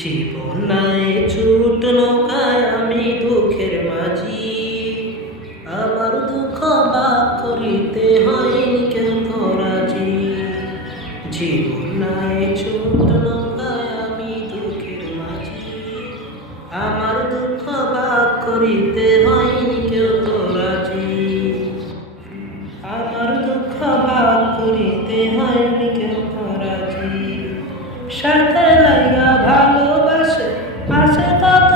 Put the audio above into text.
জীবন নাই ছোট নৌকায় আমি দুঃখের মাঝি, আমার দুঃখ ভাগ করিতে হয়নি কেউ তো রাজি। জীবন নাই ছোট নৌকায় আমি দুঃখের মাঝি, আমার দুঃখ ভাগ করিতে হয়নি কেউ তো রাজি। আমার দুঃখ ভাগ করিতে হয়নি কেউ তো রাজি। স্বার্থের লাইগা ভালোবাসে আসে কত